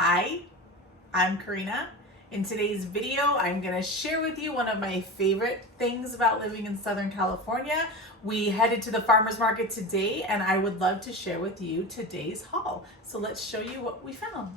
Hi, I'm Karina. In today's video, I'm going to share with you one of my favorite things about living in Southern California. We headed to the farmer's market today, and I would love to share with you today's haul. So let's show you what we found.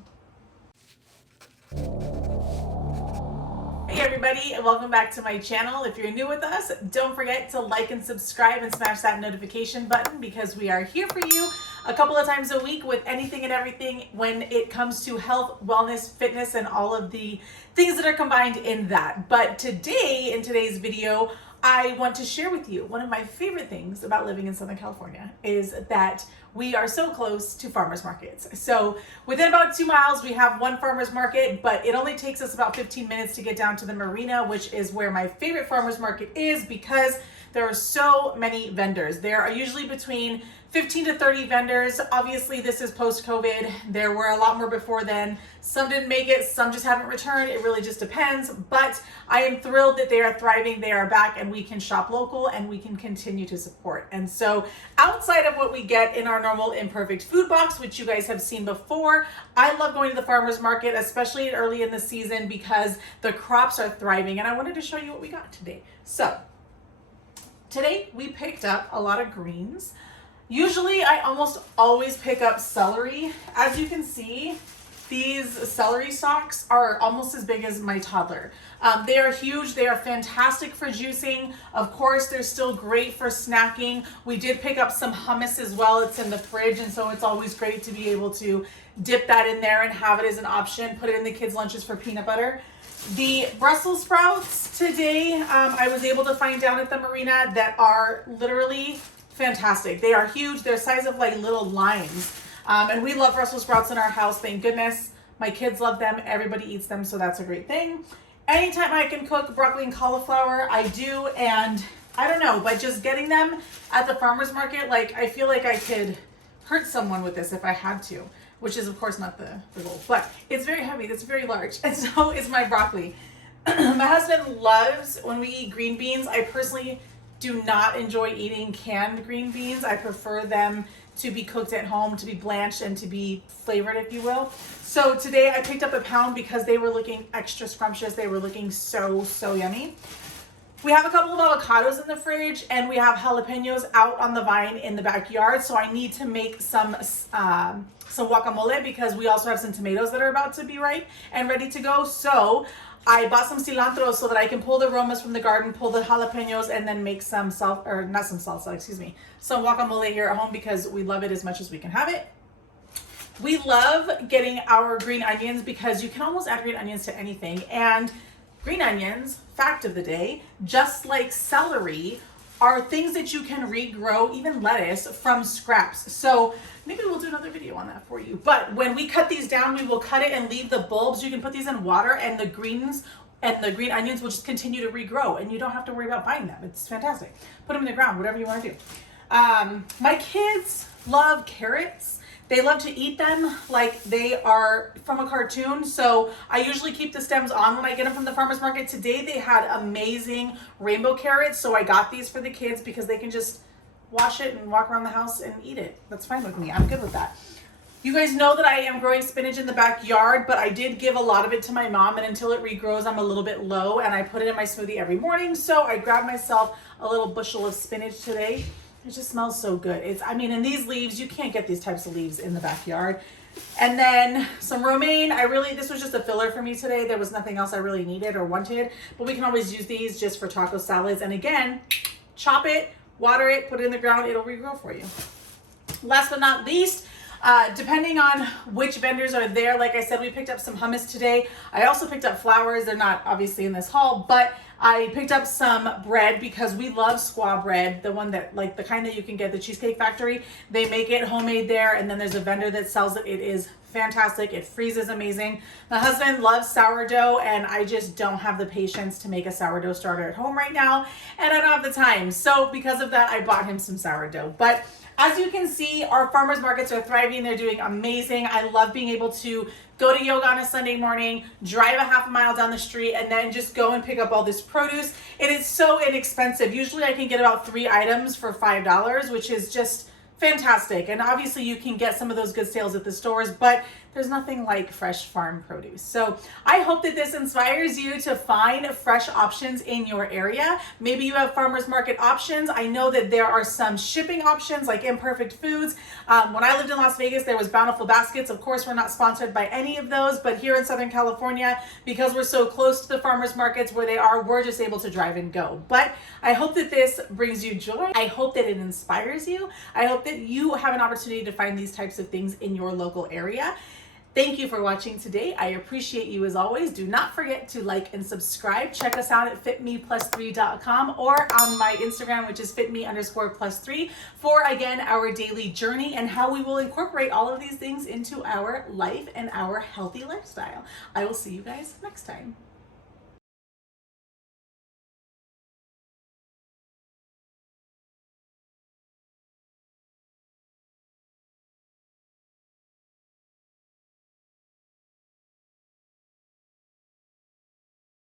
Hey everybody, and welcome back to my channel. If you're new with us, don't forget to like and subscribe and smash that notification button because we are here for you a couple of times a week with anything and everything when it comes to health, wellness, fitness, and all of the things that are combined in that. But today, in today's video, I want to share with you one of my favorite things about living in Southern California is that we are so close to farmers markets. So within about 2 miles, we have one farmers market, but it only takes us about 15 minutes to get down to the marina, which is where my favorite farmers market is because there are so many vendors. There are usually between 15 to 30 vendors. Obviously, this is post-COVID. There were a lot more before then. Some didn't make it, some just haven't returned. It really just depends. But I am thrilled that they are thriving, they are back, and we can shop local and we can continue to support. And so outside of what we get in our normal Imperfect food box, which you guys have seen before, I love going to the farmer's market, especially early in the season because the crops are thriving. And I wanted to show you what we got today. So today we picked up a lot of greens. Usually I almost always pick up celery. As you can see, these celery stalks are almost as big as my toddler. They are huge. They are fantastic for juicing. Of course, they're still great for snacking. We did pick up some hummus as well. It's in the fridge, and so it's always great to be able to dip that in there and have it as an option. Put it in the kids' lunches for peanut butter. The Brussels sprouts today, I was able to find down at the marina that are literally fantastic. They are huge. They're the size of like little limes. And we love Brussels sprouts in our house. Thank goodness. My kids love them. Everybody eats them. So that's a great thing. Anytime I can cook broccoli and cauliflower, I do. And I don't know, but just getting them at the farmer's market, like I feel like I could hurt someone with this if I had to, which is of course not the goal, but it's very heavy. It's very large. And so is my broccoli. My husband loves when we eat green beans. I personally do not enjoy eating canned green beans. I prefer them to be cooked at home, to be blanched and to be flavored, if you will. So today I picked up a pound because they were looking extra scrumptious. They were looking so yummy. We have a couple of avocados in the fridge and we have jalapenos out on the vine in the backyard. So I need to make some guacamole because we also have some tomatoes that are about to be ripe and ready to go. So I bought some cilantro so that I can pull the aromas from the garden, pull the jalapenos, and then make some some guacamole here at home because we love it as much as we can have it. We love getting our green onions because you can almost add green onions to anything. And green onions, fact of the day, just like celery, are things that you can regrow, even lettuce, from scraps. So maybe we'll do another video on that for you. But when we cut these down, we will cut it and leave the bulbs. You can put these in water and the greens and the green onions will just continue to regrow and you don't have to worry about buying them. It's fantastic. Put them in the ground, whatever you want to do. My kids love carrots. They love to eat them like they are from a cartoon. So I usually keep the stems on when I get them from the farmer's market. Today they had amazing rainbow carrots. So I got these for the kids because they can just wash it and walk around the house and eat it. That's fine with me. I'm good with that. You guys know that I am growing spinach in the backyard, but I did give a lot of it to my mom, and until it regrows, I'm a little bit low, and I put it in my smoothie every morning. So I grabbed myself a little bushel of spinach today. It just smells so good. And these leaves, you can't get these types of leaves in the backyard. And then some romaine. This was just a filler for me today. There was nothing else I really needed or wanted, but we can always use these just for taco salads. And again, chop it, water it, put it in the ground, it'll regrow for you. Last but not least, depending on which vendors are there, like I said, we picked up some hummus today. I also picked up flowers. They're not obviously in this haul, but I picked up some bread because we love squaw bread, the one that, like the kind that you can get at the Cheesecake Factory. They make it homemade there, and then there's a vendor that sells it. It is fantastic. It freezes amazing. My husband loves sourdough, and I just don't have the patience to make a sourdough starter at home right now, and I don't have the time. So because of that, I bought him some sourdough. But as you can see, our farmers markets are thriving. They're doing amazing. I love being able to go to yoga on a Sunday morning, drive a half a mile down the street, and then just go and pick up all this produce. It is so inexpensive. Usually I can get about 3 items for $5, which is just fantastic. And obviously you can get some of those good sales at the stores, but there's nothing like fresh farm produce. So I hope that this inspires you to find fresh options in your area. Maybe you have farmers market options. I know that there are some shipping options like Imperfect Foods. When I lived in Las Vegas, there was Bountiful Baskets. Of course, we're not sponsored by any of those, but here in Southern California, because we're so close to the farmers markets where they are, we're just able to drive and go. But I hope that this brings you joy. I hope that it inspires you. I hope that you have an opportunity to find these types of things in your local area. Thank you for watching today. I appreciate you as always. Do not forget to like and subscribe. Check us out at fitme+3.com or on my Instagram, which is fitme_+3 for, again, our daily journey and how we will incorporate all of these things into our life and our healthy lifestyle. I will see you guys next time.